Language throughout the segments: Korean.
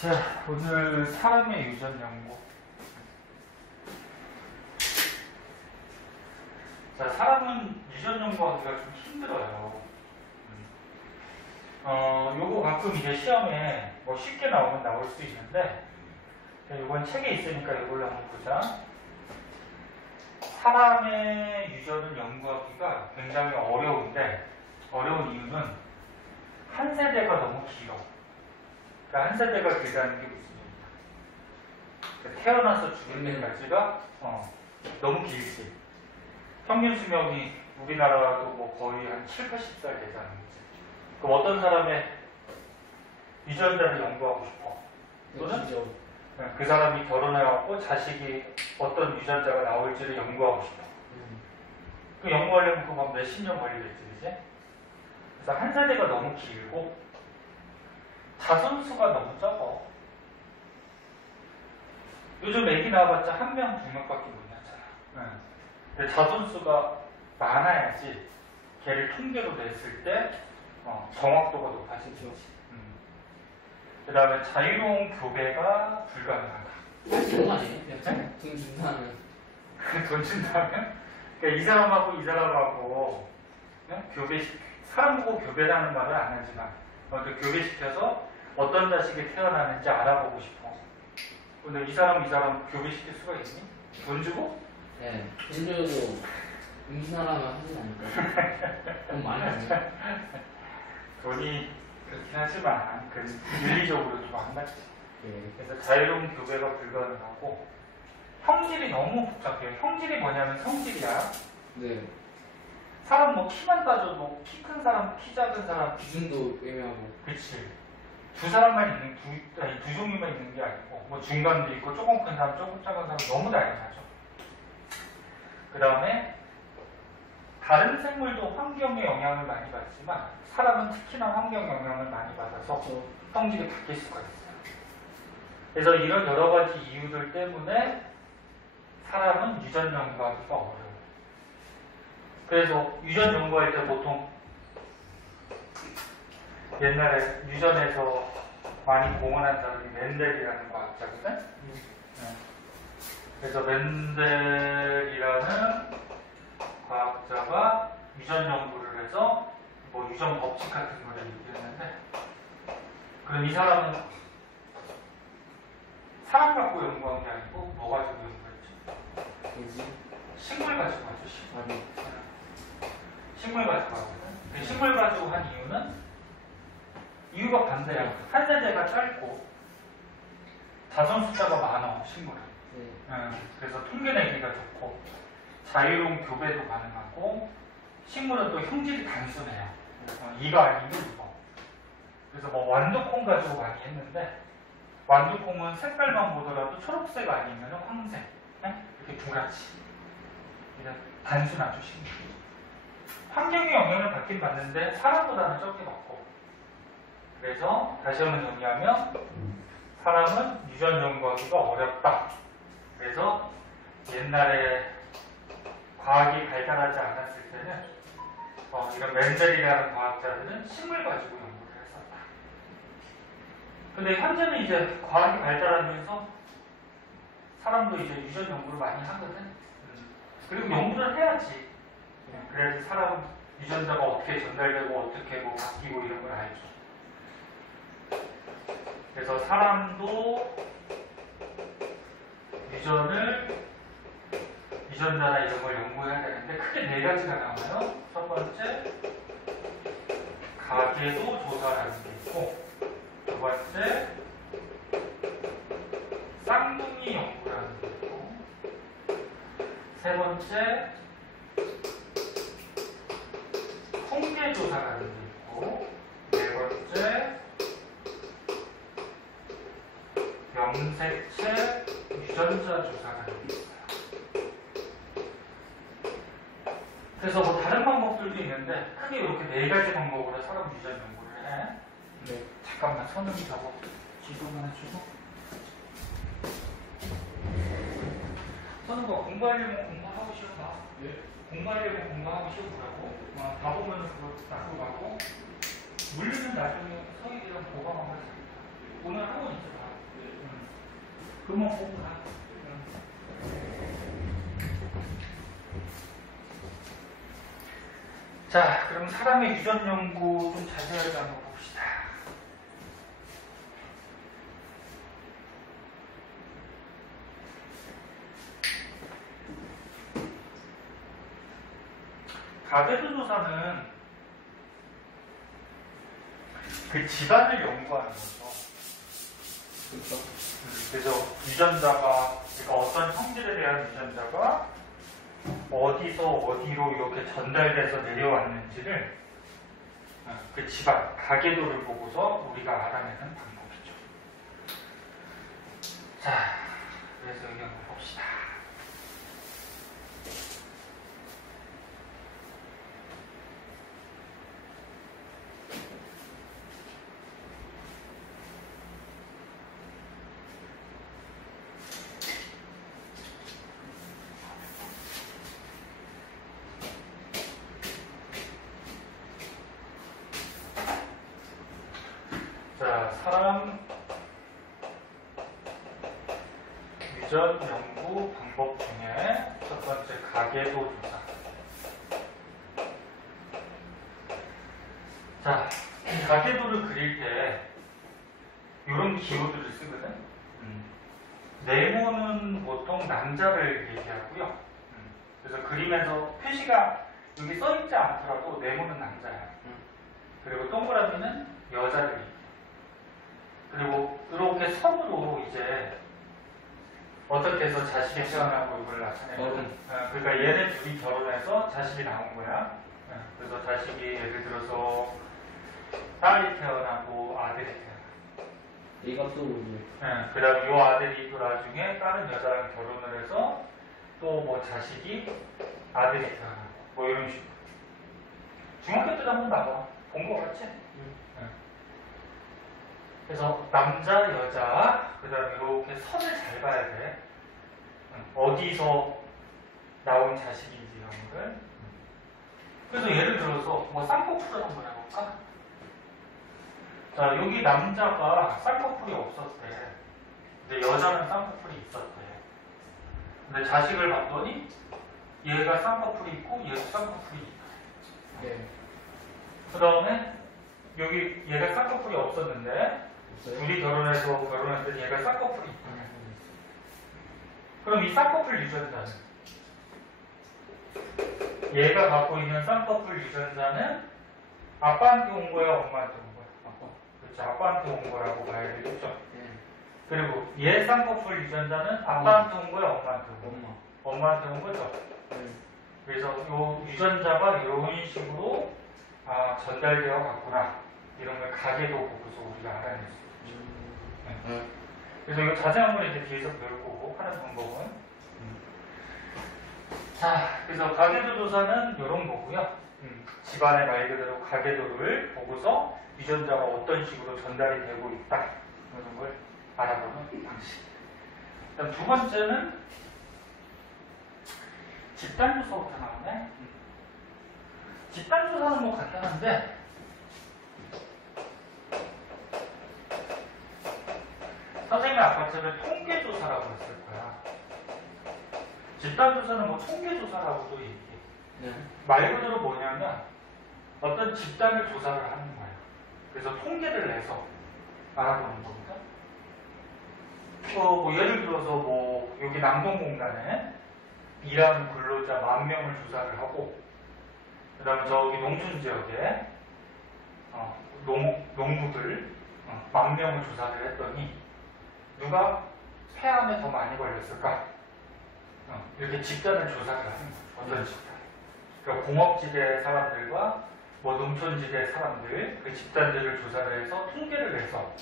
자, 오늘 사람의 유전 연구. 자, 사람은 유전 연구하기가 좀 힘들어요. 요거 가끔 이제 시험에 뭐 쉽게 나오면 나올 수 있는데, 요건 책에 있으니까 이걸로 한번 보자. 사람의 유전을 연구하기가 굉장히 어려운데, 어려운 이유는 한 세대가 너무 길어. 그러니까 한 세대가 길다는 게 무슨 얘기야? 그러니까 태어나서 죽을 때까지가 너무 길지. 평균 수명이 우리나라도 뭐 거의 한 7, 80살 되잖아. 그럼 어떤 사람의 유전자를 연구하고 싶어? 또는 그 사람이 결혼해갖고 자식이 어떤 유전자가 나올지를 연구하고 싶어. 그 연구하려면 그거 몇십 년 걸리겠지, 그지? 그래서 한 세대가 너무 길고 자손수가 너무 적어. 요즘 애기 나와봤자 한 명, 두 명밖에 못 낳잖아. 근데 자손수가 많아야지 걔를 통계로 냈을 때 정확도가 높아지죠. 그 다음에 자유로운 교배가 불가능하다. 그런 거 아니에요? 돈 준다면. 돈 준다면? 그러니까 이 사람하고 이 사람하고 사람 보고 교배라는 말은 안 하지만 교배시켜서 어떤 자식이 태어나는지 알아보고 싶어. 근데 이 사람 교배시킬 수가 있니? 돈 주고? 네, 돈 주고 임신하라면 하진 않을까? 돈 많이 하네. 돈이 그렇긴 하지만 윤리적으로 좀 안 맞지. 네. 그래서 자유로운 교배가 불가능하고 형질이 너무 복잡해요. 형질이 뭐냐면 성질이야. 네. 사람 뭐 키만 따져도 키 큰 사람, 키 작은 사람 기준도 애매하고. 그치. 두 사람만 있는 두 종류만 있는 게 아니고 뭐 중간도 있고 조금 큰 사람, 조금 작은 사람 너무 다양하죠. 그 다음에 다른 생물도 환경의 영향을 많이 받지만 사람은 특히나 환경 영향을 많이 받아서 성질이 바뀔 수가 있어요. 그래서 이런 여러 가지 이유들 때문에 사람은 유전 연구하기가 어려워요. 그래서 유전 연구할 때 보통 옛날에 유전에서 많이 공헌한 사람이 멘델이라는 과학자거든. 그래서 멘델이라는 과학자가 유전 연구를 해서 뭐 유전 법칙 같은 거를 얘기했는데, 그럼 이 사람은 사람 갖고 연구한 게 아니고 뭐 가지고 연구했지? 뭐지? 식물 가지고 하죠. 식물. 아니. 식물 가지고 하거든. 식물 가지고 한 이유가 반대야. 한 세대가 짧고 자손 숫자가 많아, 식물은. 네. 그래서 통계 내기가 좋고 자유로운 교배도 가능하고 식물은 또 형질이 단순해요. 이가 아니면 이거. 그래서 뭐 완두콩 가지고 많이 했는데 완두콩은 색깔만 보더라도 초록색 아니면 황색, 이렇게 두 가지. 단순하죠, 식물. 환경의 영향을 받긴 받는데 사람보다는 적게 받고. 그래서 다시 한번 정리하면 사람은 유전 연구하기가 어렵다. 그래서 옛날에 과학이 발달하지 않았을 때는 이런 멘델이라는 과학자들은 식물 가지고 연구를 했었다. 근데 현재는 이제 과학이 발달하면서 사람도 이제 유전 연구를 많이 하거든. 그리고 연구를 해야지. 그래서 사람은 유전자가 어떻게 전달되고 어떻게 뭐 바뀌고 이런 걸 알죠. 그래서 사람도 유전자나 이런 걸 연구해야 되는데 크게 네 가지가 나와요. 첫 번째, 가계도 조사라는 게 있고, 두 번째, 쌍둥이 연구라는 게 있고, 세 번째, 통계 조사라는 게 있고, 네 번째, 염색체 유전자 조사라는 게 있어요. 그래서 뭐 다른 방법들도 있는데 크게 이렇게 네 가지 방법으로 사람 유전 연구를 해. 네. 잠깐만 손을 잡고 지도만 해주고. 선우가 공부하려면 공부하고 쉬어봐. 네. 공부하려면 공부하고 쉬어보라고. 다 보면 그거 놔두고 가고 물리는 나중에 서희이랑 보강하면 오늘 학원 있어 봐. 그만 보고 가. 자, 그럼 사람의 유전 연구 좀 자세하게 한번 봅시다. 가계도 조사는 그 집안을 연구하는 거죠. 그렇죠. 그래서 유전자가, 그러니까 어떤 성질에 대한 유전자가 어디서 어디로 이렇게 전달돼서 내려왔는지를 그 집안, 가계도를 보고서 우리가 알아내는 방법이죠. 자, 그래서 여기 한번 봅시다. 자, 사람 유전 연구 방법 중에 첫 번째 가계도 조사. 자, 이 가계도를 그릴 때 이런 기호들을 쓰거든. 네모는 보통 남자를 얘기하고요. 그래서 그림에서 표시가 여기 써있지 않더라도 네모는 남자야. 그리고 동그라미는 여자를 얘기해. 그리고 이렇게 선으로 이제 어떻게 해서 자식이 태어나고 이걸 나타내거든. 그러니까 얘네 둘이 결혼해서 자식이 나온 거야. 그래서 자식이 예를 들어서 딸이 태어나고 아들이 태어나. 이것도 우리. 그 다음에 이 아들이 또 나중에 다른 여자랑 결혼을 해서 또 뭐 자식이 아들이 태어나고 뭐 이런 식으로. 중학교 때도 한번 나와. 본 거 같지? 그래서 남자, 여자, 그 다음에 이렇게 선을 잘 봐야 돼. 어디서 나온 자식인지 이런 거를. 그래서 예를 들어서 뭐 쌍꺼풀을 한번 해볼까? 자, 여기 남자가 쌍꺼풀이 없었대. 근데 여자는 쌍꺼풀이 있었대. 근데 자식을 봤더니 얘가 쌍꺼풀이 있고 얘도 쌍꺼풀이 있다. 네. 그 다음에 여기 얘가 쌍꺼풀이 없었는데 없어요? 둘이 결혼했더니 얘가 쌍꺼풀이 있다. 그럼 이 쌍꺼풀 유전자는 얘가 갖고 있는 쌍꺼풀 유전자는 아빠한테 온 거야, 엄마한테 온 거야? 아빠. 그렇죠. 아빠한테 온 거라고 봐야 되겠죠. 네. 그리고 얘 쌍꺼풀 유전자는 아빠한테 온 거야, 엄마한테 온 거야? 엄마. 엄마한테 온 거죠. 네. 그래서 이 유전자가 이런 식으로 전달되어 갔구나. 이런 걸 가계도 보고서 우리가 알아낼 수 있죠. 그래서 이거 자세한 건 이제 뒤에서 배울 거고 하는 방법은. 자, 그래서 가계도 조사는 이런 거고요. 집안의 말 그대로 가계도를 보고서 유전자가 어떤 식으로 전달이 되고 있다. 이런 걸 알아보는 방식. 그다음 두 번째는 집단 조사부터 나오네. 집단 조사는 뭐 간단한데 선생님이 아까 전에 통계조사라고 했을 거야. 집단조사는 뭐 통계조사라고도 얘기해. 네. 말 그대로 뭐냐면 어떤 집단을 조사를 하는 거예요. 그래서 통계를 내서 알아보는 겁니다. 뭐 예를 들어서 뭐 여기 남동공단에 일하는 근로자 10,000명을 조사를 하고 그 다음에 저기 농촌지역에 농부들 10,000명을 조사를 했더니 누가 폐암에 더 많이 걸렸을까? 이렇게 집단을 조사를 하는 거죠. 어떤 집단. 그러니까 공업지대 사람들과 뭐 농촌지대 사람들, 그 집단들을 조사를 해서 통계를 해서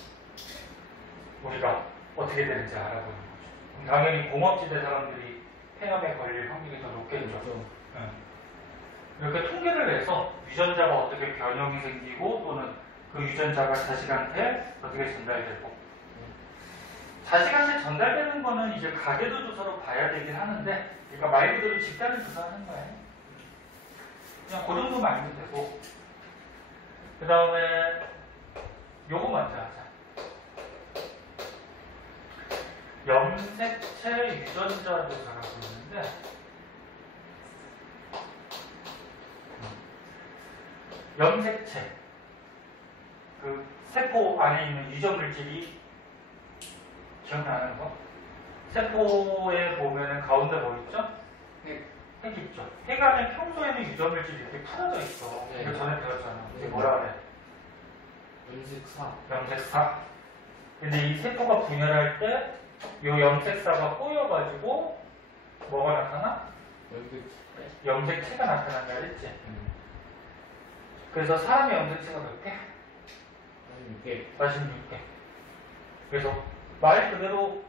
우리가 어떻게 되는지 알아보는 거죠. 당연히 공업지대 사람들이 폐암에 걸릴 확률이 더 높겠죠. 이렇게 통계를 내서 유전자가 어떻게 변형이 생기고 또는 그 유전자가 자식한테 어떻게 전달되고 자식한테 전달되는 거는 이제 가계도 조사로 봐야 되긴 하는데 그러니까 말 그대로 집단을 조사하는 거예요. 그냥 그 정도만 알면 되고 그 다음에 요거 먼저 하자. 염색체 유전자 조사라고 있는데 염색체 그 세포 안에 있는 유전물질이 기억나는 거? 세포에 보면은 가운데 뭐 있죠? 핵 있죠. 핵 안에 평소에는 유전물질이 이렇게 풀어져 있어. 네. 이거 전에 배웠잖아. 이게 네. 뭐라 그래? 염색사. 염색사. 근데 이 세포가 분열할 때 이 염색사가 꼬여가지고 뭐가 나타나? 염색체가 나타난다 그랬지. 그래서 사람의 염색체가 몇 개? 46개. 그래서 말 그대로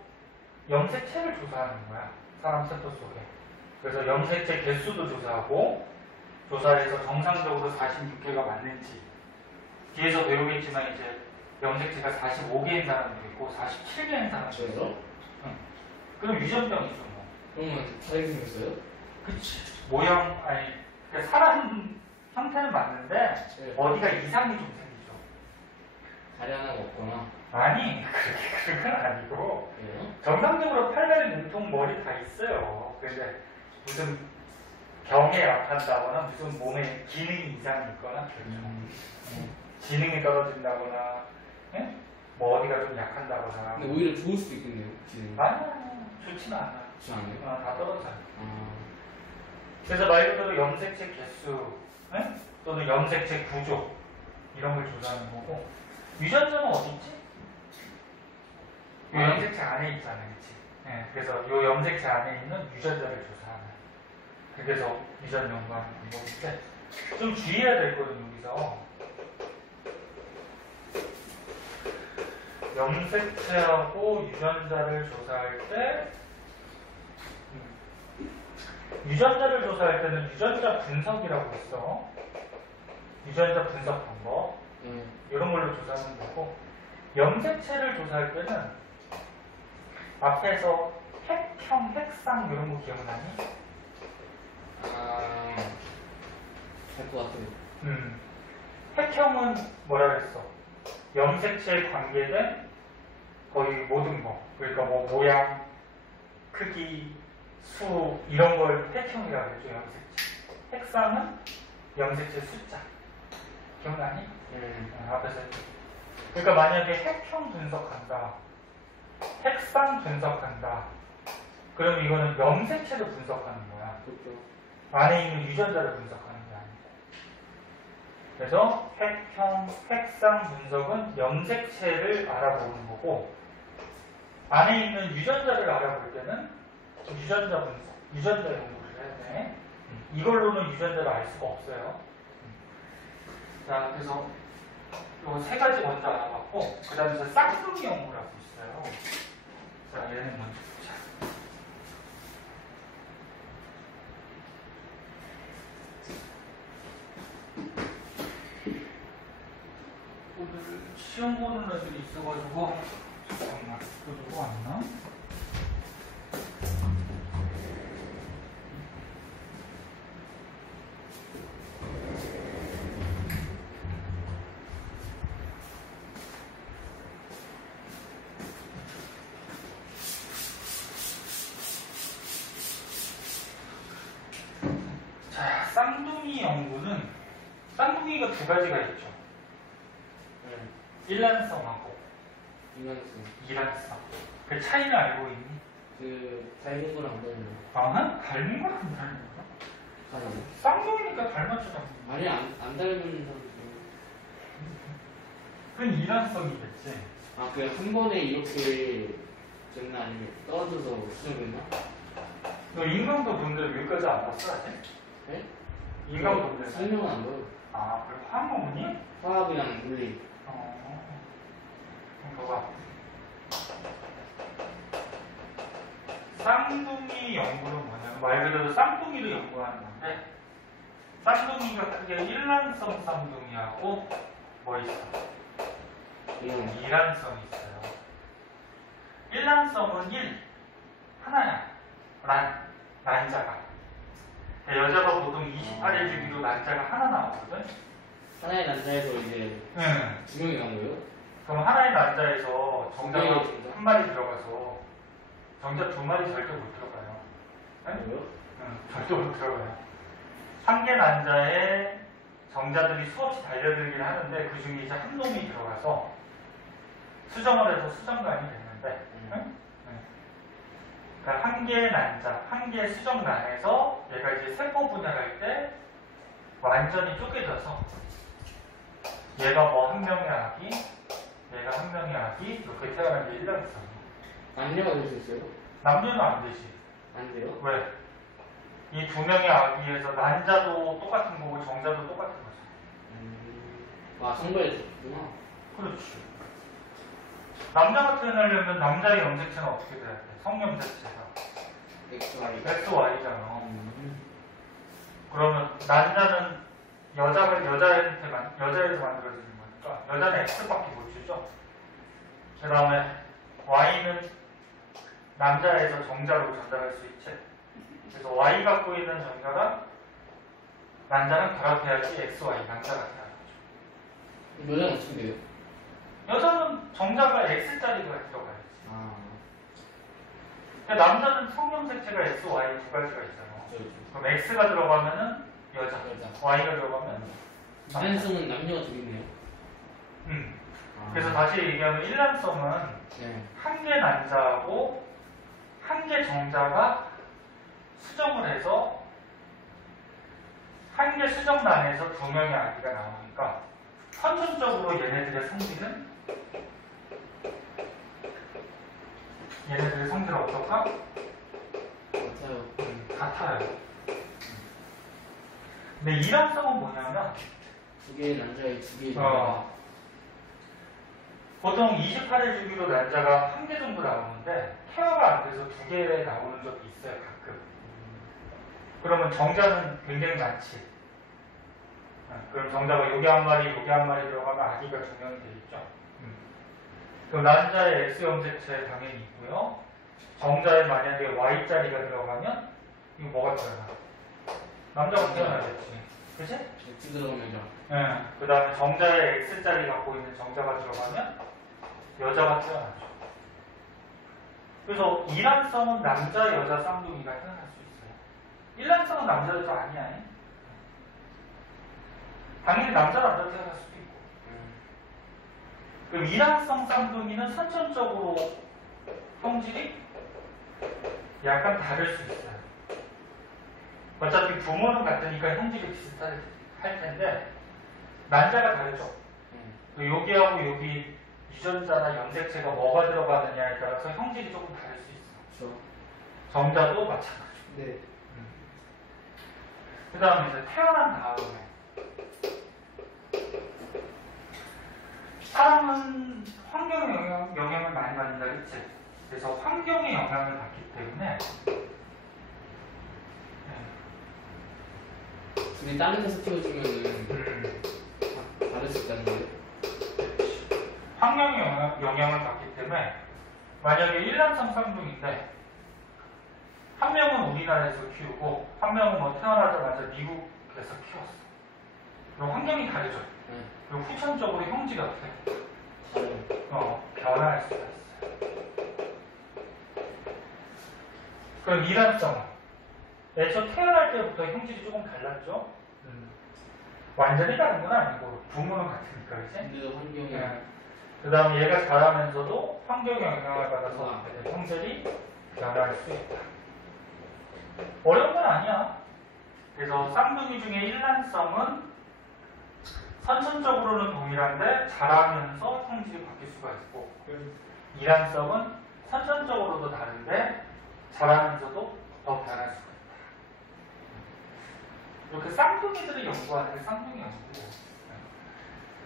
염색체를 조사하는 거야. 사람 세포 속에. 그래서 염색체 개수도 조사하고 조사해서 정상적으로 46개가 맞는지 뒤에서 배우겠지만 이제 염색체가 45개인 사람도 있고 47개인 사람도 있고 저요? 그럼 유전병이죠 뭐. 그러면 다르게 생겼어요? 그치. 모형 아니 그러니까 사람 형태는 맞는데 네. 어디가 이상이 좀 생기죠. 다리 하나가 없거나. 아니 그렇게 그건 아니고 그래요? 정상적으로 팔다리 몸통 머리 다 있어요. 근데 무슨 병에 약한다거나 무슨 몸에 기능이 이상이 있거나 그렇죠. 지능이 떨어진다거나 예? 뭐 어디가 좀 약한다거나 근데 오히려 좋을 수도 있겠네요. 지금. 아니야 좋지는 않아. 좋지 않아요? 다 떨어져요. 아, 그래서 말 그대로 염색체 개수 예? 또는 염색체 구조 이런 걸 조사하는 거고 유전자는 어디 있지? 이 염색체 안에 있잖아, 그렇지? 예, 그래서 이 염색체 안에 있는 유전자를 조사하는. 그래서 유전 연구하는 방법인데 좀 주의해야 될 거는 여기서 염색체하고 유전자를 조사할 때 유전자를 조사할 때는 유전자 분석이라고 있어. 유전자 분석 방법 이런 걸로 조사하는 거고 염색체를 조사할 때는 앞에서 핵형, 핵상 이런 거 기억나니? 아, 할 것 같아요. 핵형은 뭐라 그랬어? 염색체에 관계된 거의 모든 거. 그러니까 뭐 모양, 크기, 수 이런 걸 핵형이라고 그러죠. 염색체. 핵상은 염색체 숫자. 기억나니? 앞에서 했죠. 그러니까 만약에 핵형 분석한다. 핵상 분석한다. 그럼 이거는 염색체를 분석하는 거야. 그렇죠. 안에 있는 유전자를 분석하는 게 아니고. 그래서 핵형, 핵상 분석은 염색체를 알아보는 거고 안에 있는 유전자를 알아볼 때는 유전자 분석, 유전자 연구를 해야 돼. 이걸로는 유전자를 알 수가 없어요. 자, 그래서 요 세 가지 먼저 알아봤고 그 다음에 쌍둥이 연구라고 있어요. 자, 얘는 먼저 보자. 오늘 시험 보는 애들이 있어가지고 잠깐만 또 누구 왔나? 자, 쌍둥이 연구는 쌍둥이가 두 가지가 있죠. 일란성하고 이만큼. 이란성. 그 차이는 알고 있니? 그, 닮은 거랑 안 닮은 닮은 거랑 안 닮은 거? 거. 닮은 쌍둥이니까 닮았잖아. 거. 아니, 안 닮은 사람도. 그건 이란성이겠지. 아, 그 한 번에 이렇게 됐나 아니면 떨어져서 수정했나? 너 인강도 분들 여기까지 안 봤어 아직? 네? 인강도 분들. 설명은 안 봐요. 아, 그래 화학문이? 화학이랑 물리. 그럼 봐봐. 쌍둥이 연구는 뭐냐면 말 그대로 쌍둥이를 연구하는 건데 쌍둥이가 크게 일란성 쌍둥이하고 뭐 있어? 이란성이 있어요. 일란성은 1 하나야. 난자가. 여자가 보통 28일 주기로 난자가 하나 나오거든. 하나의 난자에서 이제 응. 두 명이 나온 거예요? 그럼 하나의 난자에서 정답이 두 개가 한 마리 들어가서 정자 두 마리 절대 못 들어가요. 네? 뭐요? 응, 절대 못 들어가요. 한 개 난자에 정자들이 수없이 달려들긴 하는데 그 중에 이제 한 놈이 들어가서 수정을 해서 수정란이 됐는데 응? 응. 그러니까 한 개의 난자, 한 개의 수정란에서 얘가 이제 세포 분열할 때 완전히 쪼개져서 얘가 뭐 한 명의 아기, 얘가 한 명의 아기 이렇게 태어난 게 1년성. 남녀가 될 수 있어요? 남녀는 안 되지. 안 돼요? 왜? 이 두 명의 아기에서 난자도 똑같은 거고 정자도 똑같은 거죠. 아, 성별이 좋구나. 그렇지. 남자가 태어나려면 남자의 염색체는 어떻게 돼야 돼? 성염색체가. XY. XY잖아. 그러면 난자는 여자에서 만들어지는 거니까 여자는 X밖에 못 주죠. 그 다음에 Y는 남자에서 정자로 전달할 수 있지. 그래서 Y 갖고 있는 정자가 남자는 결합해야지 XY 남자가 태어나죠. 여자는 어떻게 돼요? 여자는 정자가 X자리가 들어가야지. 아, 그러니까 남자는 성염색체가 X, Y 두 가지가 있잖아. 그렇죠. 그럼 X가 들어가면은 여자, 여자. Y가 들어가면 남자. 일란성은 남녀가 둘 있네요. 아. 그래서 다시 얘기하면 일란성은 네. 한 개 난자하고 한 개 정자가 수정을 해서 한 개 수정란에서 두 명의 아기가 나오니까 선천적으로 얘네들의 성질은 어떨까? 같아요. 같아요. 근데 일란성은 뭐냐면 두 개의 남자의 두 개의 어. 여자가. 보통 28일 주기로 난자가 한 개 정도 나오는데 태아가 안 돼서 두 개 나오는 적이 있어요, 가끔. 그러면 정자는 굉장히 많지. 그럼 정자가 요게 한 마리 들어가면 아기가 두 명이 되겠죠. 그럼 난자의 X염색체 당연히 있고요. 정자에 만약에 Y자리가 들어가면 이거 뭐가 태어나? 남자가 태어나겠지. 그치? X 들어가면 여자. 네. 그 다음에 정자에 X자리 갖고 있는 정자가 들어가면 여자가 태어나죠. 그래서 일란성은 남자, 여자 쌍둥이가 태어날 수 있어요. 일란성은 남자, 여자 아니야. 당연히 남자 태어날 수도 있고. 그럼 일란성 쌍둥이는 선천적으로 성질이 약간 다를 수 있어요. 어차피 부모는 같으니까 형질이 비슷할 텐데 난자가 다르죠. 여기하고 여기 유전자나 염색체가 뭐가 들어가느냐에 따라서 형질이 조금 다를 수 있어. 그렇죠. 정자도 마찬가지고. 네. 그 다음에 이제 태어난 다음에 사람은 환경의 영향을 많이 받는다 그랬지? 그래서 환경의 영향을 받기 때문에 둘이 다른 데서 키워주면은 다를 수 있다는 거예요? 환경의 영향을 받기 때문에 만약에 일란성 쌍둥이인데 한 명은 우리나라에서 키우고 한 명은 뭐 태어나자마자 미국에서 키웠어. 그럼 환경이 다르죠. 그리고 후천적으로 형질이 어떻게 변화할 수가 있어요. 그럼 일란성은 애초 태어날 때부터 형질이 조금 달랐죠. 완전히 다른 건 아니고 부모는 같으니까 그치? 근데도 환경이 그 다음에 얘가 자라면서도 환경의 영향을 받아서 형질이 변할 수 있다. 어려운 건 아니야. 그래서 쌍둥이 중에 일란성은 선천적으로는 동일한데 자라면서 형질이 바뀔 수가 있고 일란성은 선천적으로도 다른데 자라면서도 더 변할 수가 있다. 이렇게 쌍둥이들을 연구하는 게 쌍둥이 연구.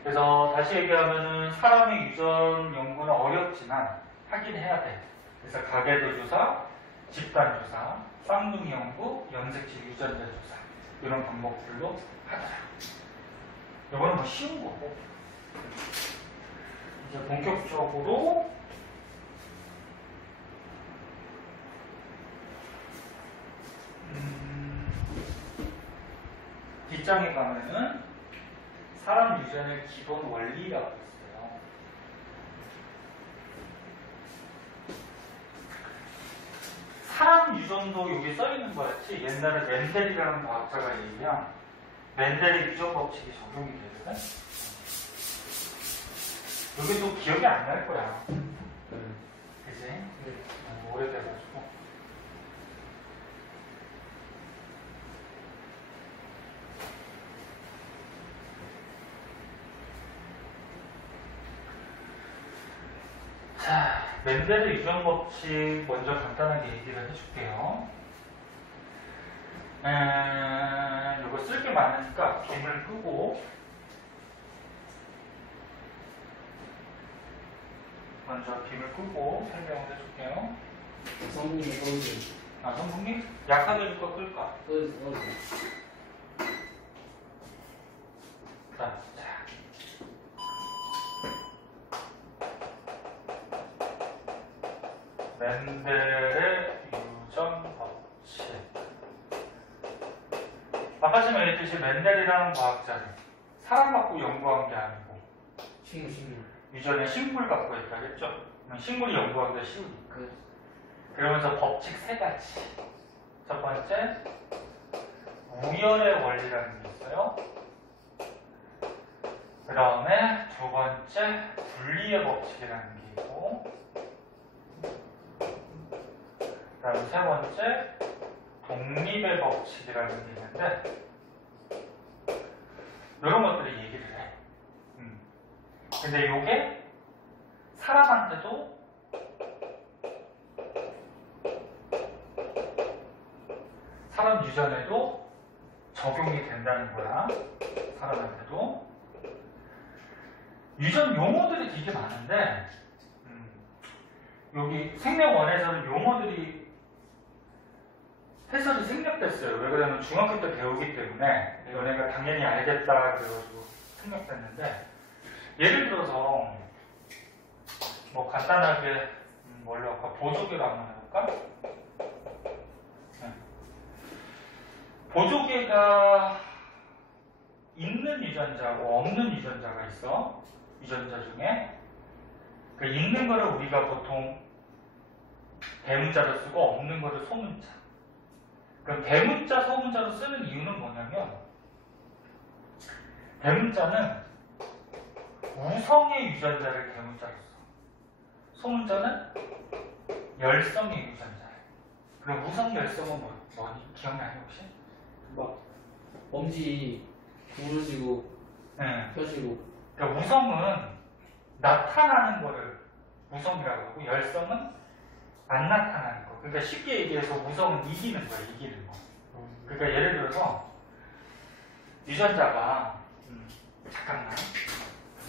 그래서 다시 얘기하면은 사람의 유전 연구는 어렵지만 하긴 해야 돼. 그래서 가계도 조사, 집단 조사, 쌍둥이 연구, 염색체 유전자 조사 이런 방법들로 하더라. 이거는 뭐 쉬운 거고. 이제 본격적으로 뒷장에 가면은 사람 유전의 기본 원리라고 있어요. 사람 유전도 여기 써 있는 거였지. 옛날에 멘델이라는 과학자가 얘기한 멘델의 유전 법칙이 적용이 되거든. 여기 또 기억이 안 날 거야. 그지? 오래돼가지고. 자, 멘델의 유전 법칙 먼저 간단하게 얘기를 해줄게요. 이거 쓸 게 많으니까 빔을 끄고 먼저 빔을 끄고 설명을 해줄게요. 성분이 떠오르지. 아, 선풍기? 약하게 해줄까 끌까? 떠오르지. 자. 멘델의 유전 법칙. 아까 전에 얘기했듯이 멘델이라는 과학자는 사람 갖고 연구한 게 아니고 식물. 유전의 식물 갖고 했다 했죠? 식물이 연구하기가 쉬우니까. 그러면서 법칙 세 가지. 첫 번째, 우열의 원리라는 게 있어요. 그 다음에 두 번째, 분리의 법칙이라는 게 있고, 그 다음에 세 번째, 독립의 법칙이라는 게 있는데, 이런 것들을 얘기를 해. 근데 요게 사람한테도 사람 유전에도 적용이 된다는 거야. 사람한테도. 유전 용어들이 되게 많은데, 여기 생명원에서는 용어들이 해설이 생략됐어요. 왜 그러냐면 중학교 때 배우기 때문에 너네가 당연히 알겠다 그래가지고 생략됐는데, 예를 들어서 뭐 간단하게 뭘로 할까? 보조개로 한번 해볼까? 보조개가 있는 유전자하고 없는 유전자가 있어. 유전자 중에. 그 있는 거를 우리가 보통 대문자로 쓰고 없는 거를 소문자. 그럼 대문자, 소문자로 쓰는 이유는 뭐냐면 대문자는 우성의 유전자를 대문자로 써. 소문자는 열성의 유전자를. 그럼 우성 열성은 뭐니? 기억나요 혹시? 막 엄지 구부러지고 펴지고. 그러니까 우성은 나타나는 거를 우성이라고 하고 열성은 안 나타나는 거. 그러니까 쉽게 얘기해서 우성은 이기는 거야, 이기는 거. 그러니까 예를 들어서 유전자가 잠깐만.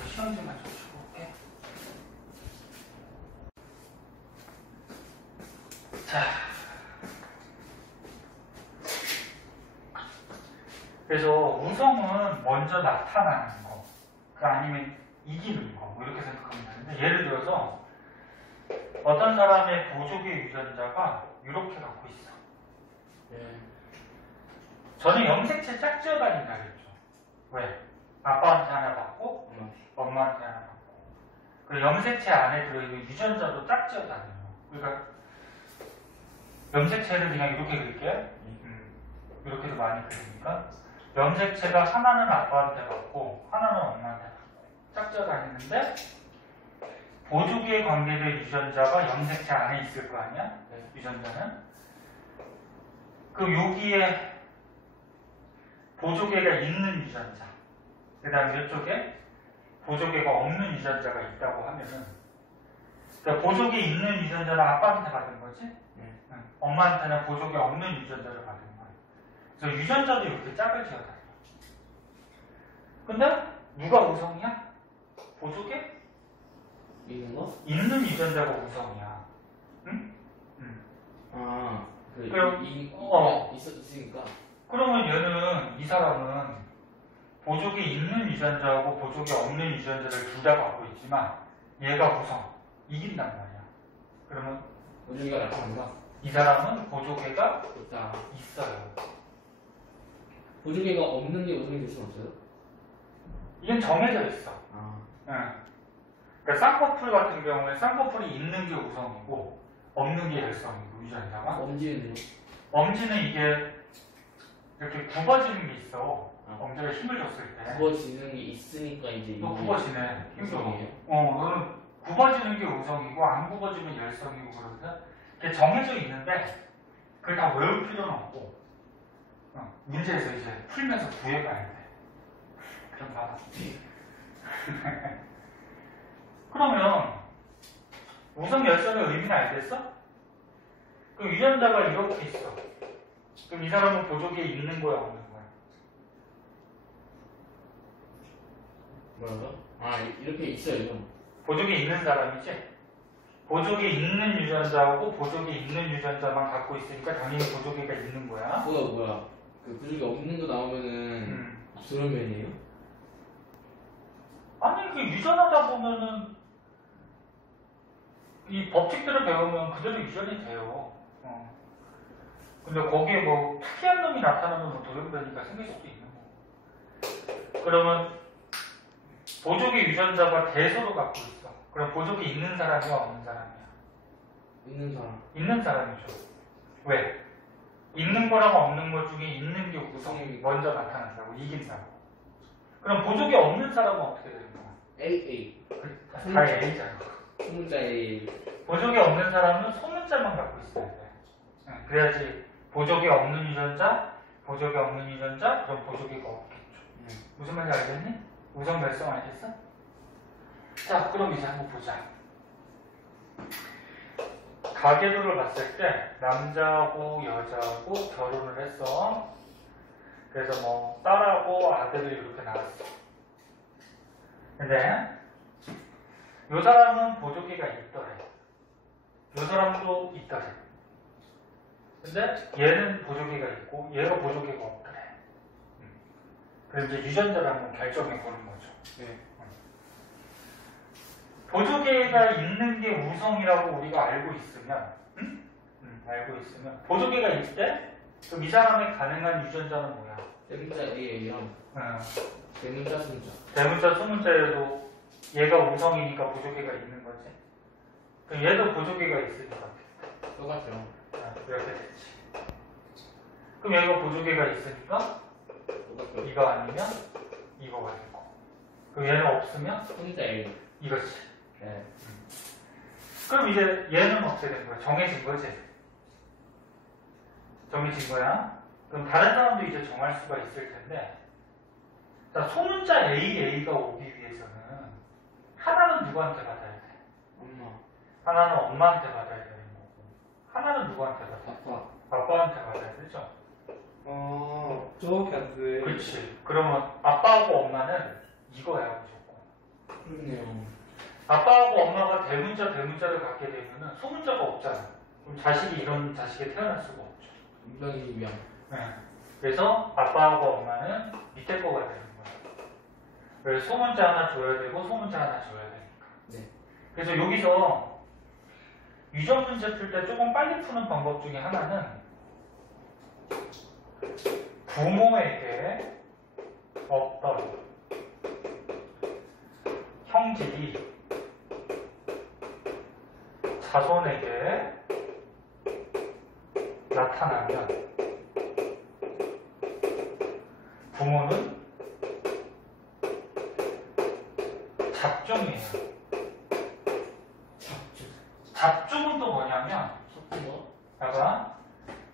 시험지만 좀 주고 올게. 자. 그래서 우성은 먼저 나타나는 거, 그 아니면 이기는 거, 뭐 이렇게 생각하면 되는데, 예를 들어서 어떤 사람의 보조개 유전자가 이렇게 갖고 있어. 저는 염색체 짝지어 다닌다 그랬죠. 왜? 아빠한테 하나 받고, 엄마한테 하나 받고. 그 염색체 안에 들어있는 유전자도 짝지어 다녀요. 그러니까 염색체를 그냥 이렇게 그릴게요. 이렇게도 많이 그리니까. 염색체가 하나는 아빠한테 받고 하나는 엄마한테 받고 짝져 다니는데 보조개 관계된 유전자가 염색체 안에 있을 거 아니야? 유전자는. 그 여기에 보조개가 있는 유전자, 그 다음에 이쪽에 보조개가 없는 유전자가 있다고 하면은, 그러니까 보조개 있는 유전자는 아빠한테 받은 거지, 엄마한테는 보조개 없는 유전자를 받은 거야. 그래서 유전자도 이렇게 짝을 지어다녀. 근데 누가 우성이야? 보조개? 있는 거? 있는 유전자가 우성이야. 응? 그럼, 있으니까. 그러면 얘는, 이 사람은 보조개 있는 유전자하고 보조개 없는 유전자를 둘 다 갖고 있지만 얘가 우성, 이긴단 말이야. 그러면 보조개가 나타난다. 이 사람은 보조개가 있다. 있어요. 보조개가 없는 게 우성이 될 수는 없어요? 이건 정해져 있어. 아. 응. 그러니까 쌍꺼풀 같은 경우에 쌍꺼풀이 있는 게 우성이고 없는 게 열성이고 유전자가. 엄지는요? 엄지는 이게 이렇게 굽어지는 게 있어. 엄지가 힘을 줬을 때. 굽어지는 게 있으니까 이제 또 이게 굽어지네. 힘들어. 우성이에요? 너는 굽어지는 게 우성이고 안 굽어지면 열성이고 그러거든. 그게 정해져 있는데 그걸 다 외울 필요는 없고 문제에서 이제 풀면서 구해가야 돼. 그럼 봐봐. 그러면 우성 열성의 의미는 알겠어? 그럼 유전자가 이렇게 있어. 그럼 이 사람은 보조기에 있는 거야, 없는 거야? 뭐라고요? 아 이렇게 있어요 좀. 보조기에 있는 사람이지? 보조기에 있는 유전자하고 보조기에 있는 유전자만 갖고 있으니까 당연히 보조기가 있는 거야. 뭐야 그 부족이 없는 거 나오면은 불면이에요? 아니, 그 유전하다 보면은 이 법칙들을 배우면 그대로 유전이 돼요. 근데 거기에 뭐 특이한 놈이 나타나면 뭐 돌연변이가 생길 수도 있는 거고. 그러면 보조기 유전자가 대소로 갖고 있어. 그럼 보조기 있는 사람이야, 없는 사람이야? 있는 사람. 있는 사람이죠. 왜? 있는 거랑 없는 것 중에 있는 게 우성이 먼저 나타난다고, 이긴다고. 그럼 보조기 없는 사람은 어떻게 되는 거야? A. 다 A잖아. 소문자 A. 보조기 없는 사람은 소문자만 갖고 있어야 돼. 그래야지 보조기 없는 유전자, 보조기 없는 유전자, 그럼 보조기가 없겠죠. 무슨 말인지 알겠니? 우성 결성 알겠어? 자, 그럼 이제 한번 보자. 가계도를 봤을 때 남자하고 여자하고 결혼을 했어. 그래서 뭐 딸하고 아들이 이렇게 나왔어. 근데 요 사람은 보조기가 있더래. 요 사람도 있더래. 근데 얘는 보조기가 있고 얘가 보조기가 없더래. 그럼 이제 유전자를 한번 결정해 보는 거죠. 네. 보조개가 있는 게 우성이라고 우리가 알고 있으면, 알고 있으면 보조개가 있대? 그럼 이 사람의 가능한 유전자는 뭐야? 대문자 A랑 대문자 소문자. 대문자 소문자에도 얘가 우성이니까 보조개가 있는 거지. 그럼 얘도 보조개가 있으니까 똑같죠. 이렇게 되지. 그럼 얘가 보조개가 있으니까 똑같죠. 이거 아니면 이거가 되고. 그럼 얘는 없으면 소문자 A. 이거지. 네. 그럼 이제 얘는 어떻게 된 거야? 정해진 거지? 정해진 거야? 그럼 다른 사람도 이제 정할 수가 있을 텐데, 자, 소문자 A가 오기 위해서는 하나는 누구한테 받아야 돼? 엄마. 하나는 엄마한테 받아야 되는 거고, 하나는 누구한테 받아야 돼? 아빠. 아빠한테 받아야 되죠? 저렇게 안 돼. 그렇지. 그러면 아빠하고 엄마는 이거야, 무조건. 그렇네요. 아빠하고 엄마가 대문자를 갖게 되면은 소문자가 없잖아. 그럼 자식이 이런 자식이 태어날 수가 없죠. 인간이 위한. 네. 그래서 아빠하고 엄마는 밑에 거가 되는 거야. 그래서 소문자 하나 줘야 되고 소문자 하나 줘야 되니까. 네. 그래서 여기서 유전 문제 풀 때 조금 빨리 푸는 방법 중에 하나는 부모에게 어떤 형질이 자손에게 나타나면 부모는 잡종이에요. 잡종은 또 뭐냐면, 섞은 거? 봐봐,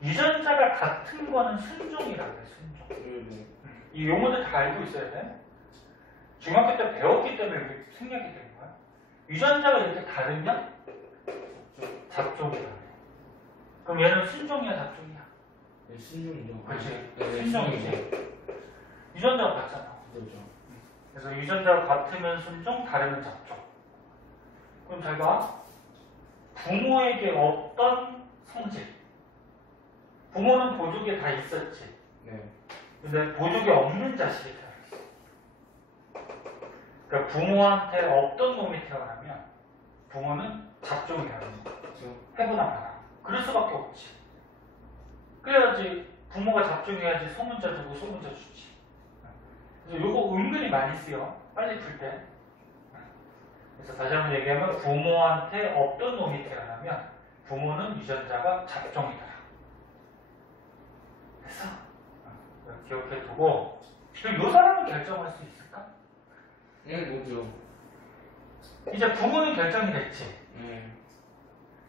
유전자가 같은 거는 순종이라고 해, 순종. 네. 이 용어들 다 알고 있어야 돼. 중학교 때 배웠기 때문에 이렇게 생략이 되는 거야. 유전자가 이렇게 다르면 잡종이라고 해. 그럼 얘는 순종이야, 잡종이야? 네, 신중이죠. 그렇지. 네, 순종이지. 유전자가 같잖아. 그렇죠. 그래서 유전자가 같으면 순종, 다르면 잡종. 그럼 잘 봐. 부모에게 어떤 성질? 부모는 보조개 다 있었지. 네. 근데 보조개 없는 자식이 태어났어. 그러니까 부모한테 없던 놈이 태어나면 부모는 잡종이라는 거. 그렇죠. 해보나마나. 그럴 수밖에 없지. 그래야지 부모가 잡종해야지 소문자 주고 소문자 주지. 그래서 요거 은근히 많이 쓰여. 빨리 풀 때. 그래서 다시 한번 얘기하면 부모한테 없던 놈이 태어나면 부모는 유전자가 잡종이더라. 됐어? 기억해 두고 그럼 요 사람은 결정할 수 있을까? 뭐죠? 이제 부모는 결정이 됐지. 네.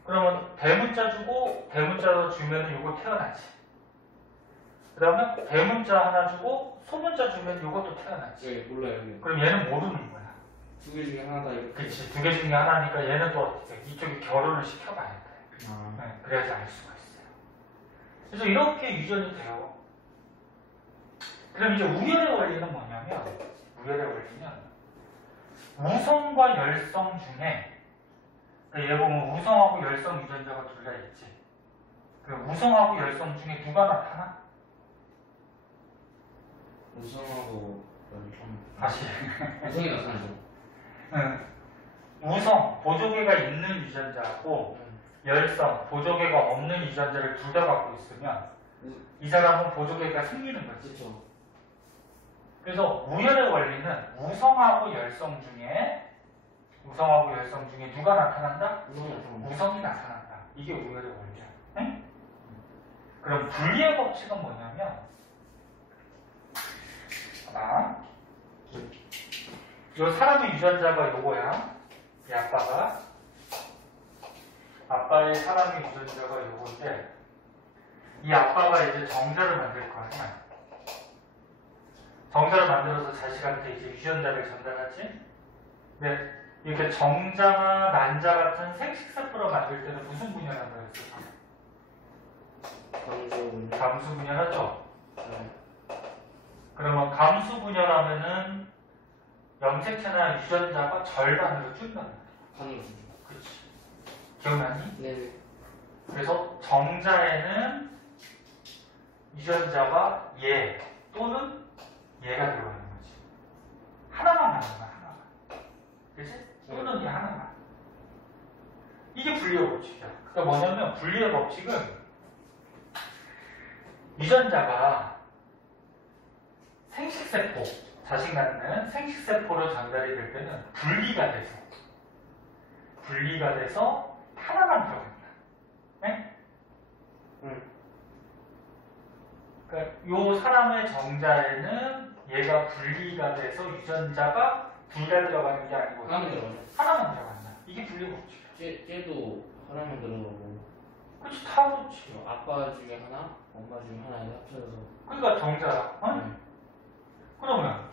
그러면 대문자 주고 대문자 주면은 요거 태어나지. 그 다음에 대문자 하나 주고 소문자 주면 요것도 태어나지. 네, 몰라요. 네. 그럼 얘는 모르는 거야. 두 개 중에 하나다 이렇게. 그치. 두 개 중에 하나니까 얘는 또 어떻게 이쪽이 결혼을 시켜봐야 돼. 아. 네, 그래야지 알 수가 있어요. 그래서 이렇게 유전이 돼요. 그럼 이제 우열의 원리는 뭐냐면 우열의 원리는 우성과 열성 중에 얘 보면 우성하고 열성 유전자가 둘 다 있지. 그 우성하고 열성 중에 누가 나타나? 우성하고 열성. 다시. 우성이 나타나죠. 응. 우성, 보조개가 있는 유전자하고 열성, 보조개가 없는 유전자를 둘 다 갖고 있으면 이 사람은 보조개가 생기는 거지. 그렇죠. 그래서 우열의 원리는 우성하고 열성 중에 누가 나타난다? 우성이 나타난다. 우성이 나타난다. 이게 우열의 원리야. 응? 그럼 분리의 법칙은 뭐냐면 이 사람의 유전자가 요거야. 이 아빠의 사람의 유전자가 요건데 이 아빠가 이제 정자를 만들 거 아니야. 정자를 만들어서 자식한테 이제 유전자를 전달하지. 근데 이렇게 정자나 난자 같은 생식세포를 만들 때는 무슨 분열한 거였어? 감수 분열하죠. 네. 그러면 감수 분열하면은 염색체나 유전자가 절반으로 줄는다. 가는 거죠. 그렇지. 기억나니? 네. 그래서 정자에는 유전자가 얘 또는 얘가 들어가는 거지. 하나만 나는 거야, 하나만. 그치? 또는 얘 하나만. 이게 분리의 법칙이야. 그러니까 뭐냐면 분리의 법칙은 유전자가 생식세포, 자식 낳는 생식세포로 전달이 될 때는 분리가 돼서 하나만 들어간다. 네? 그러니까 요 사람의 정자에는 얘가 분리가 돼서 유전자가 둘 다 들어가는 게 아니고 하나만 들어가죠. 하나만 들어간다. 이게 분리 법칙이야. 쟤도 하나만 들어가고. 그렇지, 다 그렇지. 아빠 중에 하나, 엄마 중에 하나 합쳐서. 그러니까 정자야. 어? 그러면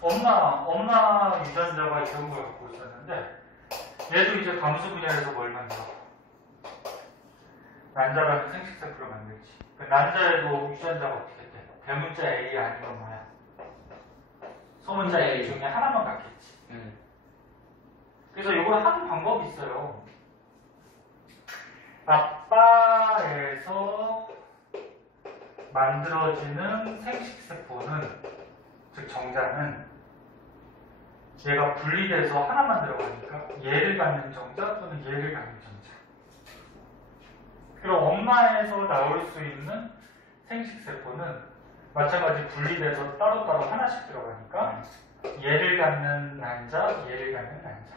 엄마 유전자가 이런 걸 갖고 있었는데 얘도 이제 감수 분야에서 뭘 만들어? 난자라는 생식세포를 만들지. 그 난자에도 유전자가 어떻게 돼? 대문자 A 아니면 뭐야? 소문자 A 중에 하나만 갖겠지. 그래서 이걸 하는 방법이 있어요. 아빠에서 만들어지는 생식세포는, 즉 정자는 얘가 분리돼서 하나만 들어가니까 얘를 갖는 정자 또는 얘를 갖는 정자. 그리고 엄마에서 나올 수 있는 생식세포는 마찬가지 분리돼서 따로따로 하나씩 들어가니까 얘를 갖는 난자, 얘를 갖는 난자.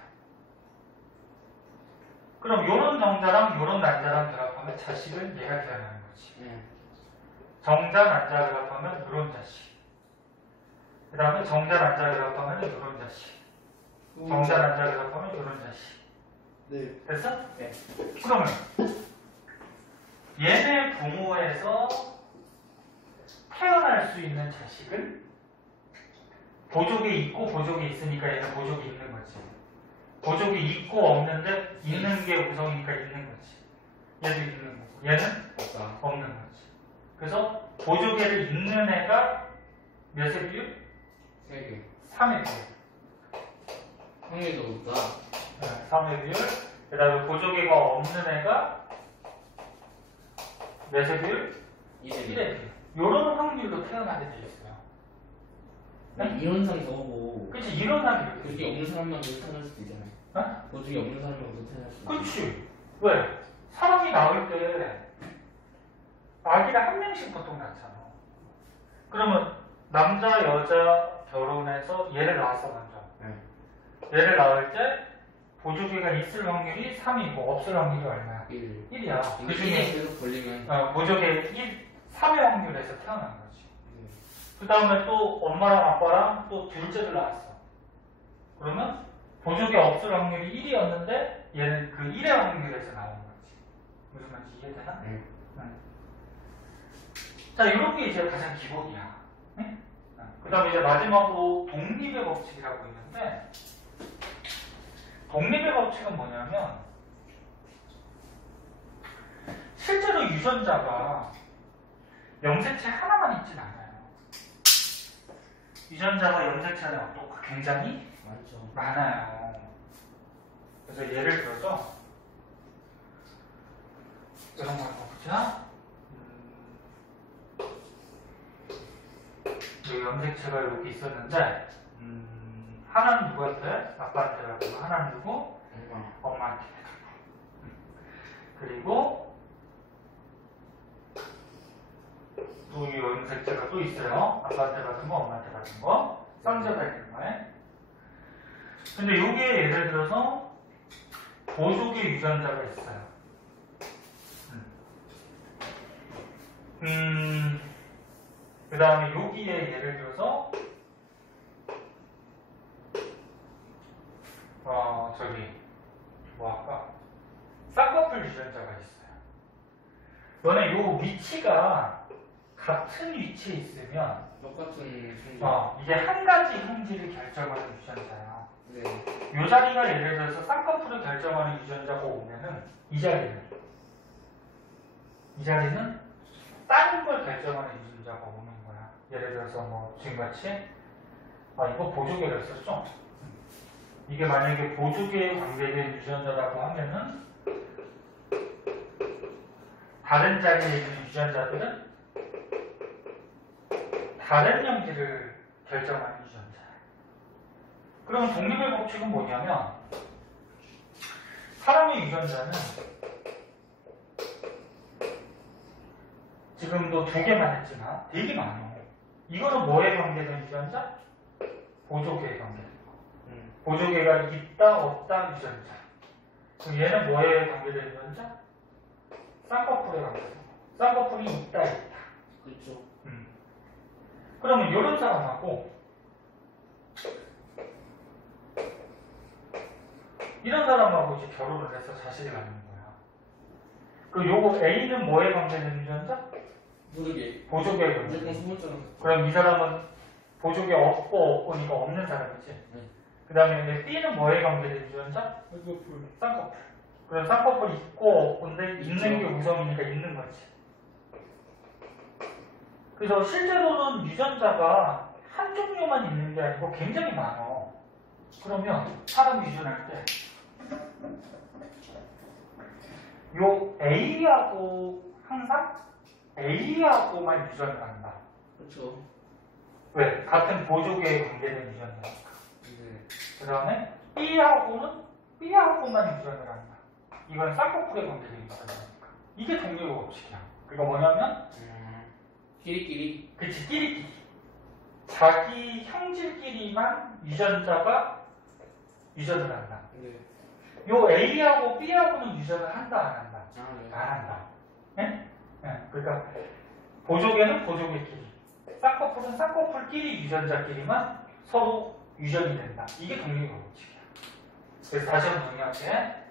그럼 요런 정자랑 요런 난자랑 결합하면 자식은 얘가 태어나는 거지. 정자, 난자 결합하면 요런 자식. 그 다음에 정자, 난자 결합하면 요런 자식. 정자, 난자 결합하면 요런 자식. 네. 됐어? 네. 그러면 얘네 부모에서 태어날 수 있는 자식은 보족이 있고 보족이 있으니까 얘는 보족이 있는 거지. 보족이 있고 없는데 있는 게 우성이니까 있는 거지. 얘도 있는 거고 얘는 없는 거지. 그래서 보조개를 있는 애가 몇의 비율? 3개. 3의 비율. 확률이 더 높다. 3의 비율. 그 다음에 보조개가 없는 애가 몇의 비율? 1의 비율. 요런 확률로 태어나게 돼 있어요. 네? 이론상이 더고. 그치, 이론상이 그렇게 없는 사람만 더 태어날 수도 있잖아요. 어? 보증이 없는 사람만 더 태어날 수도 있잖아요. 그치. 왜? 사람이 낳을 때 아기를 한 명씩 보통 낳잖아. 그러면 남자, 여자 결혼해서 얘를 낳았어, 먼저. 얘를 낳을 때 보조개가 있을 확률이 3이고 없을 확률이 얼마야? 1. 1이야. 그 근데 중에 1에 계속 걸리면 보조개 3의 확률에서 태어난 거지. 그 다음에 또 엄마랑 아빠랑 또 둘째를 낳았어. 그러면 보조개 없을 확률이 1이었는데 얘는 그 1의 확률에서 나온 거지. 무슨 말인지 이해되나? 응. 자, 이렇게 이제 가장 기본이야. 네? 그 다음에 이제 마지막으로 독립의 법칙이라고 있는데, 독립의 법칙은 뭐냐면, 실제로 유전자가 염색체 하나만 있진 않아요. 유전자가 염색체는 또 굉장히 많죠. 많아요. 그래서 예를 들어서, 이런 걸 보자. 여기 염색체가 이렇게 있었는데, 하나는 누구한테? 아빠한테 가고, 하나는 누구? 엄마한테 가고. 그리고 또 이 염색체가 또 있어요. 아빠한테 받은 거, 엄마한테 받은 거. 쌍자가 있는 거예요. 근데 여기에 예를 들어서 보조개 유전자가 있어요. 그 다음에 여기에 예를 들어서 저기 뭐 할까? 쌍꺼풀 유전자가 있어요. 너네 요 위치가 같은 위치에 있으면 똑같은 성질. 이게 한 가지 형질을 결정하는 유전자야. 네. 요 자리가 예를 들어서 쌍꺼풀을 결정하는 유전자가 오면은 이 자리는 다른 걸 결정하는 유전자가 오는 거야. 예를 들어서 뭐 지금같이 이거 보조개를 썼죠? 이게 만약에 보조개에 관계된 유전자라고 하면은 다른 자리에 있는 유전자들은 다른 형질을 결정하는 유전자야. 그러면 독립의 법칙은 뭐냐면 사람의 유전자는 지금도 2개만 했지만 되게 많아요. 이거는 뭐에 관계된 유전자? 보조개에 관계된 거. 보조개가 있다 없다 유전자. 그럼 얘는 뭐에 관계된 유전자? 쌍꺼풀에 관계된 거. 쌍꺼풀이 있다. 그렇죠. 그러면 이런 사람하고 이런 사람하고 이제 결혼을 해서 자식을 낳는 거야. 그 요거 A는 뭐에 관계된 유전자? 모르게. 보조개에 관계된 무조건 유전자. 소문처럼. 그럼 이 사람은 보조개 없고니까 없는 사람이지. 네. 그 다음에 B는 뭐에 관계된 유전자? 쌍꺼풀. 그럼 쌍꺼풀이 있고 없고인데 있는 게 우성이니까 있는 거지. 그래서 실제로는 유전자가 한 종류만 있는 게 아니고 굉장히 많아. 그러면 사람 유전할 때 요 A하고 항상 A하고만 유전을 한다. 그렇죠. 왜? 같은 보조개에 관계된 유전자니까. 네. 그 다음에 B하고는 B하고만 유전을 한다. 이건 쌍꺼풀에 관계된 유전자니까. 이게 독립의 법칙이야. 그러니까 뭐냐면 끼리끼리. 그치, 끼리끼리. 자기 형질끼리만 유전자가 유전을 한다. 네. 요 A하고 B하고는 유전을 한다, 안 한다? 네. 안 한다. 네? 네. 그러니까 보조개는 보조개끼리, 쌍꺼풀은 쌍꺼풀끼리 유전자끼리만 서로 유전이 된다. 이게 독립의 법칙이야. 그래서 다시 한번 정리할게.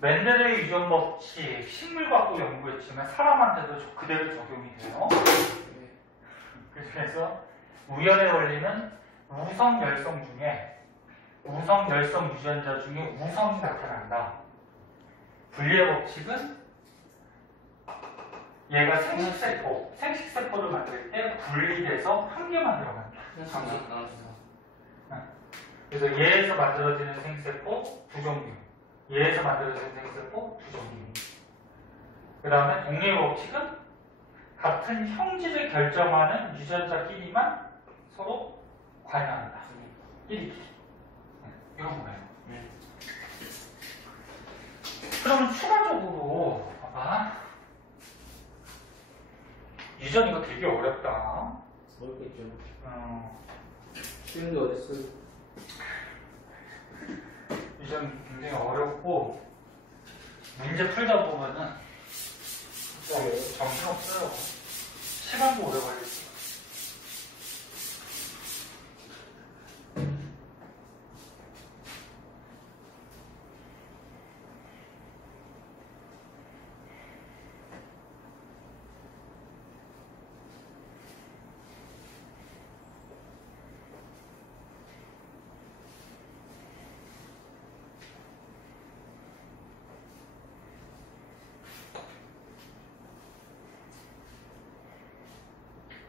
멘델의 유전 법칙, 식물과학도 연구했지만 사람한테도 그대로 적용이 돼요. 네. 그래서 우연의 원리는 우성, 열성 중에 우성, 열성 유전자 중에 우성이 나타난다. 분리의 법칙은 얘가 생식세포를 만들 때 분리돼서 한 개 만들어간다. 그래서 얘에서 만들어지는 생세포 두 종류, 얘에서 만들어지는 생세포 두 종류. 그 다음에 독립의 법칙은 같은 형질을 결정하는 유전자끼리만 서로 관여한다. 끼리끼리. 이런 거예요. 그럼 추가적으로 봐봐. 유전 이거 되게 어렵다. 어렵겠죠. 어, 쉬운 게 어딨어요? 문제는 굉장히 어렵고 문제 풀다 보면은 정신없어요. 시간도 오래 걸리고.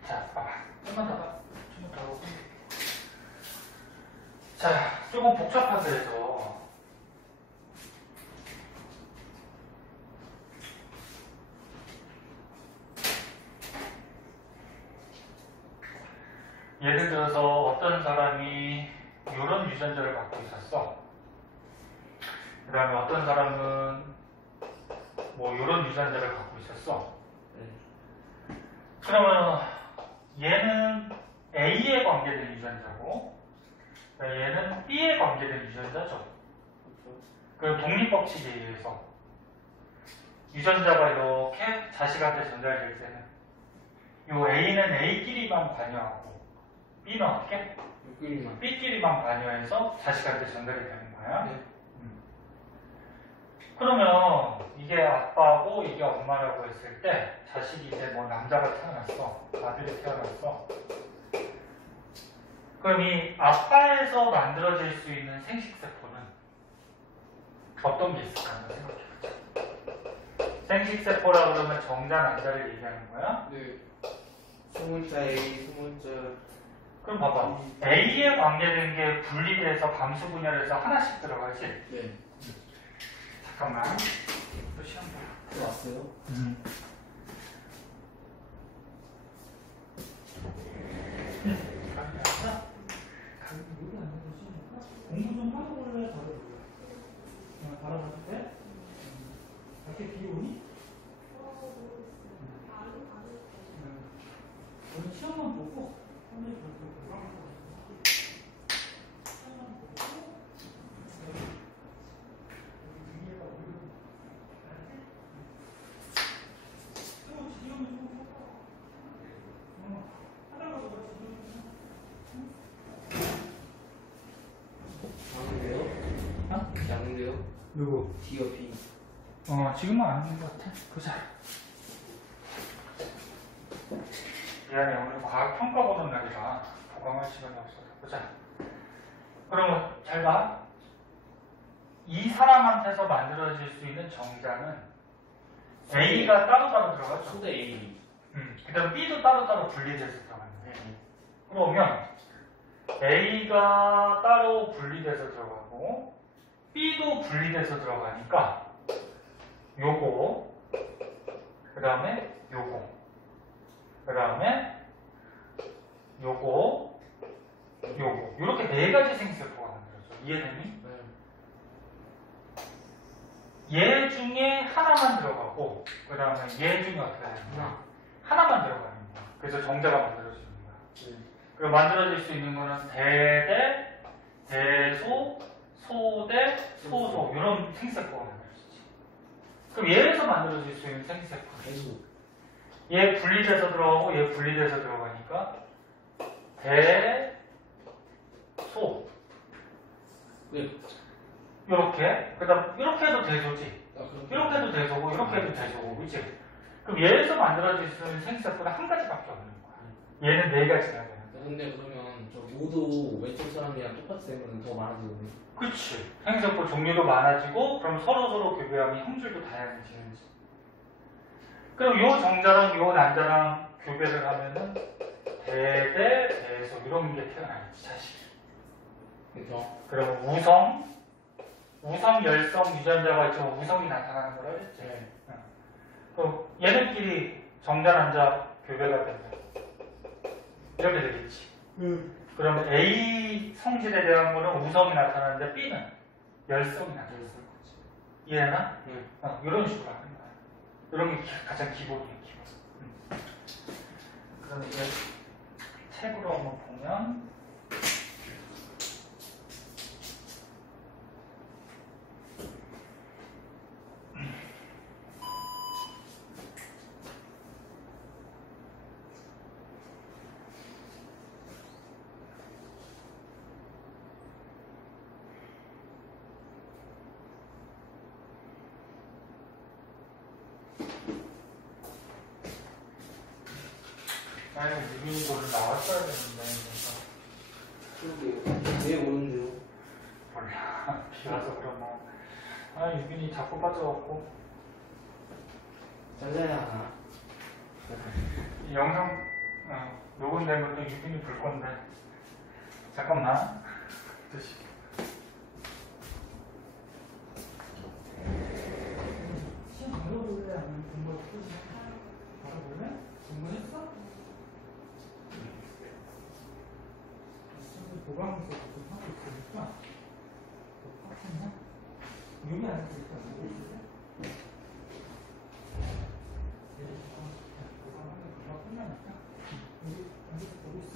자, 봐봐. 좀만 더 봐. 좀만 더 하고. 자, 조금 복잡하게 해서 예를 들어서 어떤 사람이 이런 유전자를 갖고 있었어. 그 다음에 어떤 사람은 뭐 이런 유전자를 갖고 있었어. 그러면 얘는 A에 관계된 유전자고 얘는 B에 관계된 유전자죠. 그 독립법칙에 의해서 유전자가 이렇게 자식한테 전달될 때는 이 A는 A끼리만 관여하고 B는 어떻게? B끼리만 관여해서 자식한테 전달이 되는 거야. 네. 그러면 이게 아빠고 이게 엄마라고 했을 때 자식이 이제 뭐 남자가 태어났어. 아들이 태어났어. 그럼 이 아빠에서 만들어질 수 있는 생식세포는 어떤 게 있을까 한번 생각해보자. 생식세포라 그러면 정자, 난자를 얘기하는 거야? 네. 소문자 A, 소문자. 그럼 봐봐. A에 관계된 게 분리돼서 감수 분열에서 하나씩 들어가지? 네. 잠깐만. 또 시험 봐. 또 왔어요? 공부 좀 하고 올래? 바로 갔을 때? 밖에 비 오니? 오늘 시험만 보고 시험만 보고 양인데요? 누구? D와 B. 지금은 안 하는 것 같아. 보자. 미안해, 오늘 과학 평가 보는 날이라 보강할 시간이 없어서. 보자. 그러면 잘 봐. 이 사람한테서 만들어질 수 있는 정자는 A가 따로따로 들어가죠. 소대 A. 그 다음 B도 따로따로 분리돼서 들어가는데 그러면 A가 따로 분리돼서 들어가고 B도 분리돼서 들어가니까 요거 그 다음에 요거 그 다음에 요거 요렇게 네 가지 생식세포가 만들어져. 이해되니? 얘 중에 하나만 들어가고 그 다음에 얘 중에 어떻게 되느냐 하나만 들어가는 거야. 그래서 정자가 만들어지는 거야. 그리고 만들어질 수 있는 거는 대대, 대소, 소대, 소소 이런 생식세포가 만들어지지. 그럼 얘에서 만들어질 수 있는 생식세포는 얘 분리돼서 들어가고 얘 분리돼서 들어가니까 대, 소 이렇게 그 다음 이렇게 해도 대소지. 이렇게 해도 대소고 이렇게 해도 대소고 그치? 그럼 얘에서 만들어질 수 있는 생식세포는 한 가지밖에 없는 거야. 얘는 네 가지가 되는 거야. 근데 그러면 저 모두 왼쪽 사람이랑 똑같이 되면 더 많아지거든요. 그치. 생식세포 종류도 많아지고 그럼 서로 교배하면 형질도 다양해지는지. 그럼 요 정자랑 요 난자랑 교배를 하면은 대대, 대소 이런 게 태어나겠지 자식이. 그렇죠. 그러면 우성, 열성, 유전자가 있지만 우성이 나타나는 거라 그랬지. 그럼 얘네끼리 정자, 난자 교배가 된다. 이렇게 되겠지. 그러면 A 성질에 대한 거는 우성이 나타나는데 B는 열성이 나타나는 거지. 이해나? 이런 식으로 하는 거야. 이런 게 가장 기본이에요, 기본. 그럼 이제 책으로 한번 보면 아유, 유빈이도를 나왔어야 되는데. 그러게요. 왜 오는데요? 몰라. 비 와서 그러나. 아, 유빈이 자꾸 빠져갖고. 잘라야 하나? 이 영상, 녹음된 것도 유빈이 볼 건데. 잠깐만. 다시. 시험 걸어볼래? 아니면 공부 끝이야? 걸어볼래? 공부했어? 보강에서 좀 하고 있으니까 똑같았나? 유미 안 했으니까 모르겠어요? 보강하면 금방 끝나니까 여기 보고 있어?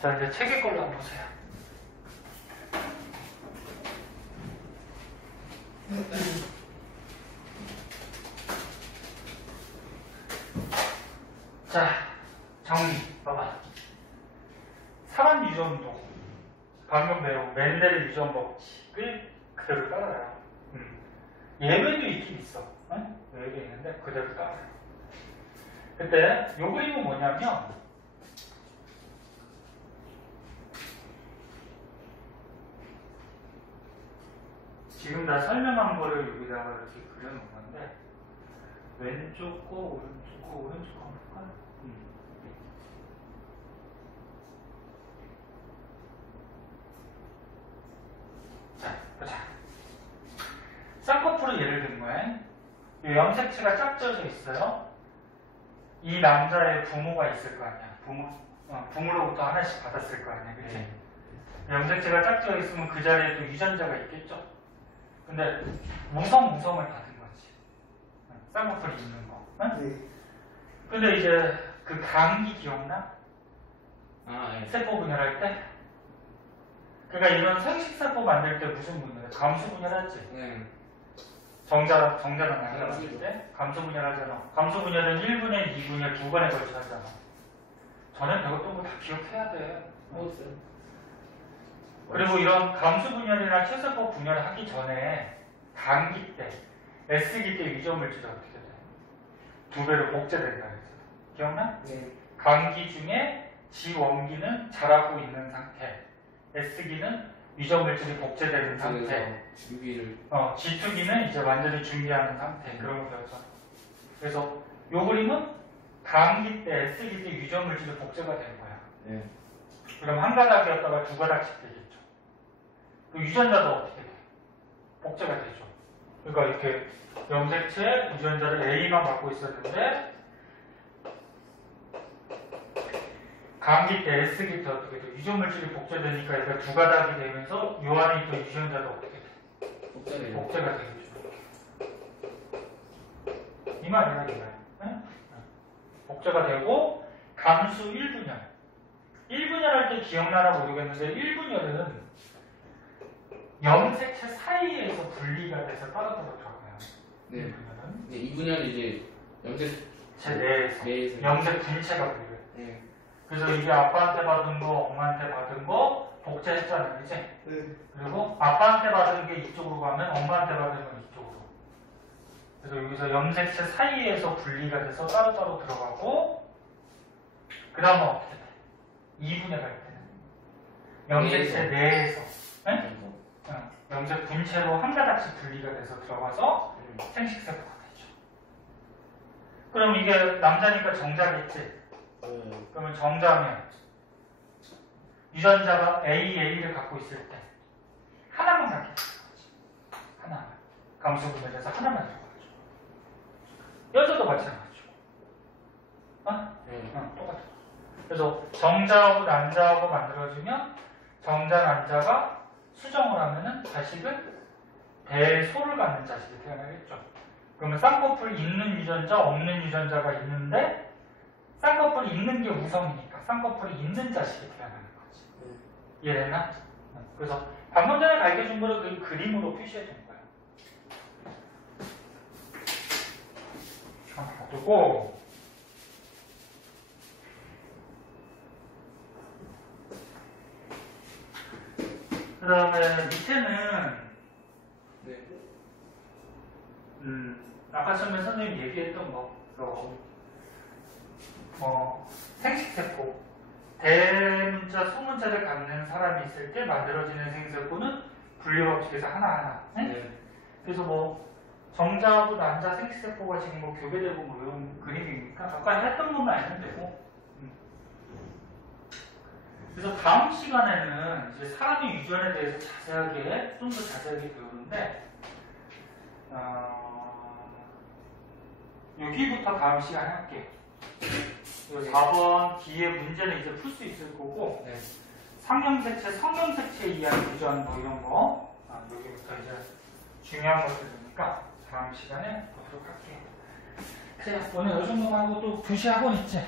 자, 이제 책의 걸로 한번 보세요. 자, 정리. 봐봐. 사람 유전도, 방금 배운 멘델의 유전 법칙을 그대로 따라요. 예외도 있긴 있어. 예외도 있는데 그대로 따라요. 근데 요 그림은 뭐냐면, 지금 다 설명한 거를 여기다가 이렇게 그려놓은 건데, 왼쪽 거, 오른쪽 거, 오른쪽 거 볼까? 자, 보자. 쌍꺼풀을 예를 들면, 이 염색체가 짝져져 있어요. 이 남자의 부모가 있을 거 아니야. 부모로부터 하나씩 받았을 거 아니야. 그치? 염색체가 짝져 있으면 그 자리에 또 유전자가 있겠죠? 근데 무성을 받은 거지. 쌍꺼풀이 있는 거. 응? 근데 이제 그 감기 기억나? 예. 세포 분열할 때? 그러니까 이런 생식세포 만들 때 무슨 분열해? 감수 분열하지? 네. 정자랑 나눌 때 감수 분열하잖아. 감수 분열은 1분열, 2분열 두 번에 걸쳐 하잖아. 전에 배웠던 거 다 기억해야 돼. 먹었어요. 그리고 이런 감수 분열이나 체세포 분열을 하기 전에 감기 때, S기 때 위저물질이 어떻게 돼? 두 배로 복제된다 그랬어. 기억나? 네. 감기 중에 G원기는 자라고 있는 상태, S기는 위저물질이 복제되는 상태, 유기를. G2기는 이제 완전히 준비하는 상태. 그런 거 배웠잖아. 그래서 요 그림은 감기 때, S기 때 위저물질이 복제가 된 거야. 네. 그럼 한 가닥이었다가 두 가닥씩 되겠죠. 그 유전자도 어떻게 돼? 복제가 되죠. 그러니까 이렇게 염색체 유전자를 A만 갖고 있었는데 감기 때 S기 때 어떻게 돼? 유전물질이 복제되니까 얘가 두 가닥이 되면서 요 안에 있던 유전자도 어떻게 돼? 복제가 되겠죠. 이 말이야, 이 말. 네? 복제가 되고 감수 1분열. 1분열 할 때 기억나나 모르겠는데 1분열은 염색체 사이에서 분리가 돼서 떨어져서 들어가요. 네. 1분열은. 네, 2분열은 이제 염색체 내에서 염색 분체가 분리돼요. 네. 그래서 이게 아빠한테 받은 거, 엄마한테 받은 거 복제했잖아요, 그치? 네. 그리고 아빠한테 받은 게 이쪽으로 가면 엄마한테 받은 건 이쪽으로. 그래서 여기서 염색체 사이에서 분리가 돼서 따로따로 들어가고, 그 다음은 어떻게 돼? 2분열 할 때는 염색체 내에서, 네? 염색 분체로 한 가닥씩 분리가 돼서 들어가서 생식세포가 되죠. 그럼 이게 남자니까 정자겠지? 그러면 정자면 유전자가 A를 갖고 있을 때 하나만 갖게 되는 거지. 하나만. 감수 분열에서 하나만 들어가죠. 여자도 마찬가지죠. 똑같아. 그래서 정자하고 난자하고 만들어지면 정자, 난자가 수정을 하면은 자식은 대소를 갖는 자식이 태어나겠죠. 그러면 쌍꺼풀 있는 유전자, 없는 유전자가 있는데 쌍꺼풀이 있는 게 우성이니까 쌍꺼풀이 있는 자식이 태어나는 거지. 이해되나? 그래서 방금 전에 가르쳐준 거를 그 그림으로 표시해 준 거야. 놔두고 그 다음에 밑에는 아까 처음에 선생님이 얘기했던 생식세포. 대문자, 소문자를 갖는 사람이 있을 때 만들어지는 생식세포는 분리법칙에서 하나하나. 네. 그래서 정자하고 난자 생식세포가 지금 교배되고 이런 그림이니까 아까 했던 것만 알면 되고. 그래서 다음 시간에는 이제 사람의 유전에 대해서 자세하게, 좀 더 자세하게 배우는데, 여기부터 다음 시간에 할게요. 4번 뒤에 문제는 이제 풀 수 있을 거고, 네. 상형색체, 성형색체에 의한 유전 이런 거, 여기부터 이제 중요한 것들이니까 다음 시간에 보도록 할게요. 자, 오늘 이 정도만 하고 또 2시 학원 있지?